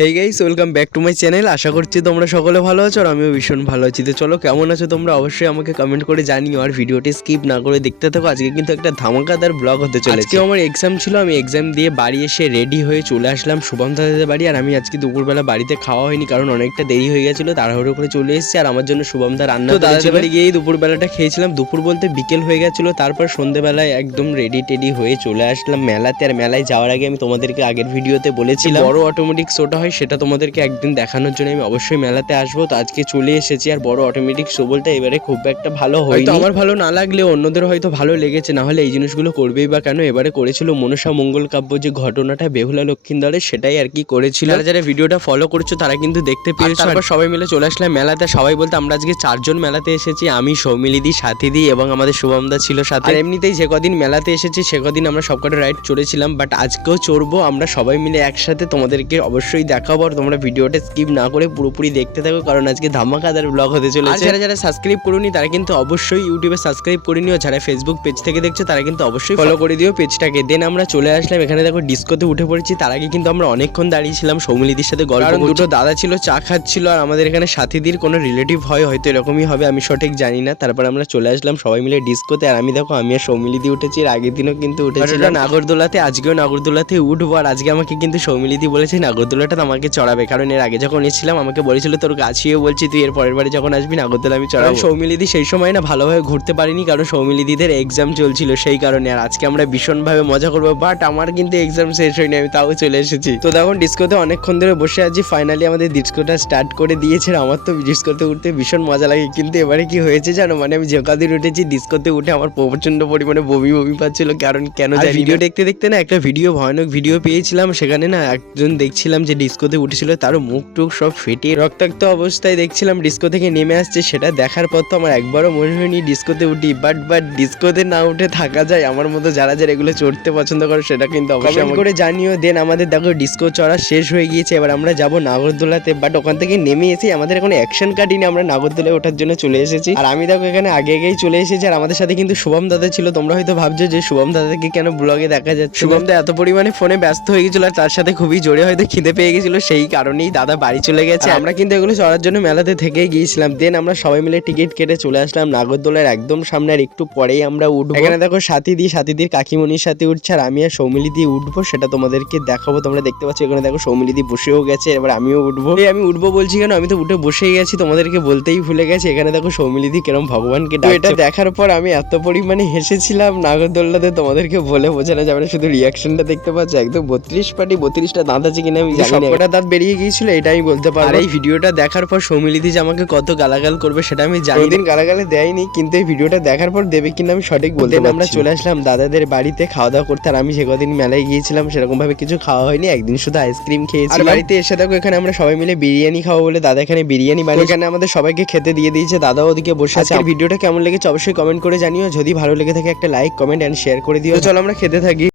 Hey guys, welcome back to my channel. আশা করছি তোমরা সকলে ভালো আছো আর আমিও ভীষণ ভালো আছি। তো চলো, কেমন আছো তোমরা অবশ্যই আমাকে কমেন্ট করে জানিও আর ভিডিওটি স্কিপ না করে দেখতে থাকো। আজকে কিন্তু একটা ধামাকাদার ব্লগ হতে চলেছে। আজকে আমার এক্সাম ছিল, আমি এক্সাম দিয়ে বাড়ি এসে রেডি হয়ে চলে আসলাম শুভম দাদাদের বাড়ি। আর আমি আজকে দুপুরবেলা বাড়িতে খাওয়া হয়নি, কারণ অনেকটা দেরি হয়ে গেছিলো, তাড়াহুড়ো করে চলে এসেছি। আর আমার জন্য শুভম দা রান্না করে দাদাদের বাড়ি গিয়েই দুপুরবেলাটা খেয়েছিলাম। দুপুর বলতে বিকেল হয়ে গেছিলো। তারপর সন্ধ্যেবেলায় একদম রেডি টেডি হয়ে চলে আসলাম মেলাতে। আর মেলায় যাওয়ার আগে আমি তোমাদেরকে আগের ভিডিওতে বলেছিলাম বড় অটোমেটিক শোটা হয়, সেটা তোমাদেরকে একদিন দেখানোর জন্য আমি অবশ্যই মেলাতে আসবো। তো আজকে চলে এসেছি। আর বড় অটোমেটিক শো বলতে এবারে খুব একটা ভালো হয়তো, আমার ভালো না লাগলে অন্যদের হয়তো ভালো লেগেছে, না হলে এই জিনিসগুলো করবেই বা কেন। এবারে করেছিল মনসা মঙ্গল কাব্য, যে ঘটনাটা বেহুলা লক্ষিন্দরের, সেটাই আর কি করেছিল। যারা ভিডিওটা ফলো করছো তারা কিন্তু দেখতে পেয়েছো। তারপর সবাই মিলে চলে আসলাম মেলাতে। সবাই বলতে আমরা আজকে 4 জন মেলাতে এসেছি, আমি, সৌমিলিদি, সাথীদি এবং আমাদের শুভমদা ছিল সাথে। আর এমনিতেই যে কদিন মেলাতে এসেছি সে কদিন আমরা সবকটা রাইড চড়েছিলাম, বাট আজকেও চড়বো আমরা সবাই মিলে একসাথে। তোমাদেরকে অবশ্যই দেখাবো আর তোমরা ভিডিওটা স্কিপ না করে পুরোপুরি দেখতে থাকো, কারণ আজকে ধামাকাদার ব্লগ হতে চলেছে। আর যারা সাবস্ক্রাইব করুনি তারা কিন্তু অবশ্যই ইউটিউবে সাবস্ক্রাইব করে নিও। যারা ফেসবুক পেজ থেকে দেখছো তারা কিন্তু অবশ্যই ফলো করে দিও পেজটাকে। দেন আমরা চলে আসলাম এখানে, দেখো ডিস্কোতে উঠে পড়েছি। তার আগে কিন্তু আমরা অনেকক্ষণ দাঁড়িয়েছিলাম সৌমিলিদির সাথে গল্প করতে। দুটো দাদা ছিল, চা খাচ্ছিল। আর আমাদের এখানে সাথীদির কোনো রিলেটিভ হয়, হয়তো এরকমই হবে, আমি সঠিক জানি না। তারপর আমরা চলে আসলাম সবাই মিলে ডিস্কোতে। আর আমি দেখো, আমি আর সৌমিলিদি উঠেছি, এর আগের দিনও কিন্তু উঠেছিলাম নাগরদোলাতে। আজকেও নাগরদোলাতে উঠবো। আর আজকে আমাকে কিন্তু সৌমিলিদি বলেছে নাগরদোলাটা আমাকে চড়াবে, কারণ এর আগে যখন এসেছিলাম আমাকে বলেছিল তোর গাছিও বলছি তুই এর পরের বারে যখন আসবি নাগরদোলা আমি চড়াবো। সৌমিলিদি সেই সময় না ভালোভাবে ঘুরতে পারিনি, কারণ সৌমিলিদিদের এক্সাম চলছিল সেই কারণে। আর আজকে আমরা ভীষণভাবে মজা করবো, বাট আমার কিন্তু এক্সাম শেষ হয়নি, আমি তাও চলে এসেছি। তো দেখুন ডিস্কোতে অনেকক্ষণ ধরে বসে আছি, ফাইনালি আমাদের ডিস্কোটা স্টার্ট করে দিয়েছে। আমার তো ডিস্কোতে উঠতে ভীষণ মজা লাগে, কিন্তু এবারে কি হয়েছে জানো, মানে আমি যে কদিন উঠেছি ডিস্কোতে উঠে আমার প্রচন্ড পরিমাণে বমি বমি পাচ্ছিল, কারণ কেন জানি ভিডিও দেখতে দেখতে না একটা ভিডিও, ভয়ানক ভিডিও পেয়েছিলাম। সেখানে না একজন দেখছিলাম যে ডিস্কোতে উঠেছিল, তারও মুখ টুক সব ফেটে রক্তাক্ত অবস্থায় দেখছিলাম ডিস্কো থেকে নেমে আসছে। সেটা দেখার পর তো আমার একবারও মনে হয়নি ডিস্কোতে উঠি, বাট ডিস্কোতে না উঠে থাকা যায়? আমার মতো যারা এগুলো চড়তে পছন্দ করে সেটা কিন্তু অবশ্যই করে জানিও। দেন আমাদের দেখো ডিস্কো চড়া শেষ হয়ে গিয়েছে, এবার আমরা যাবো নাগরদোলাতে। বাট ওখান থেকে নেমে এসে আমাদের কোনো অ্যাকশন কাটিনি, আমরা নাগরদোলায় ওঠার জন্য চলে এসেছি। আর আমি দেখো এখানে আগে আগেই চলে এসেছি। আর আমাদের সাথে কিন্তু শুভম দাদা ছিল। তোমরা হয়তো ভাবছো যে শুভম দাদাকে কেন ব্লগে দেখা যাচ্ছে। শুভম দা এত পরিমাণে ফোনে ব্যস্ত হয়ে গেছিল, আর তার সাথে খুবই জোরে হয়তো খিদে পেয়ে গেছিল, সেই কারণেই দাদা বাড়ি চলে গেছে। আমরা কিন্তু এগুলো চড়ার জন্য মেলাতে থেকেই গিয়েছিলাম। দেন আমরা সবাই মিলে টিকিট কেটে চলে আসলাম নাগরদোলার একদম সামনে। আর একটু পরেই আমরা উঠবো। এখানে দেখো সাথীদির কাকিমণির সাথে উঠছে, আর আমি আর সৌমিলিদি উঠবো, সেটা তোমাদেরকে দেখাবো। তোমরা দেখতে পাচ্ছ এখানে দেখো সৌমিলিদি বসেও গেছে, এবার আমিও উঠবো। আমি উঠবো বলছি কেন, আমি তো উঠে বসেই গেছি, তোমাদেরকে বলতেই ভুলে গেছি। এখানে দেখো সৌমিলিদি কেরম ভগবানকে ডাকছে। এটা দেখার পর আমি এত পরিমাণে হেসেছিলাম নাগরদোলাতে, তোমাদেরকে বলে বোঝানো যাবে না, শুধু রিয়াকশনটা দেখতে পাচ্ছ। একদম 32টা দাঁত আছে কিনা আমি জানি না, কটা দাঁত বেরিয়ে গিয়েছিল এটা আমি বলতে পারবো। আর এই ভিডিওটা দেখার পর সৌমিলিদি যে আমাকে কত গালাগাল করবে সেটা আমি জানি। দিন গালাগালে দেয়নি, কিন্তু এই ভিডিওটা দেখার পর দেবে কিনা আমি সঠিক বলতে পারছি। আমরা চলে আসলাম দাদাদের বাড়িতে খাওয়া দাওয়া করতে। আর আমি যে কদিন মেলায় গিয়েছিলাম সেরকম ভাবে কিছু খাওয়া হয়নি, একদিন শুধু আইসক্রিম খেয়েছি। আর বাড়িতে এসে দেখো এখানে আমরা সবাই মিলে বিরিয়ানি খাবো বলে দাদা এখানে বিরিয়ানি বানিয়ে এখানে আমাদের সবাইকে খেতে দিয়ে দিয়েছে। দাদা ওদিকে বসে আছে। ভিডিওটা কেমন লেগেছে অবশ্যই কমেন্ট করে জানিও। যদি ভালো লেগে থাকে একটা লাইক, কমেন্ট এন্ড শেয়ার করে দিও। চলো আমরা খেতে থাকি।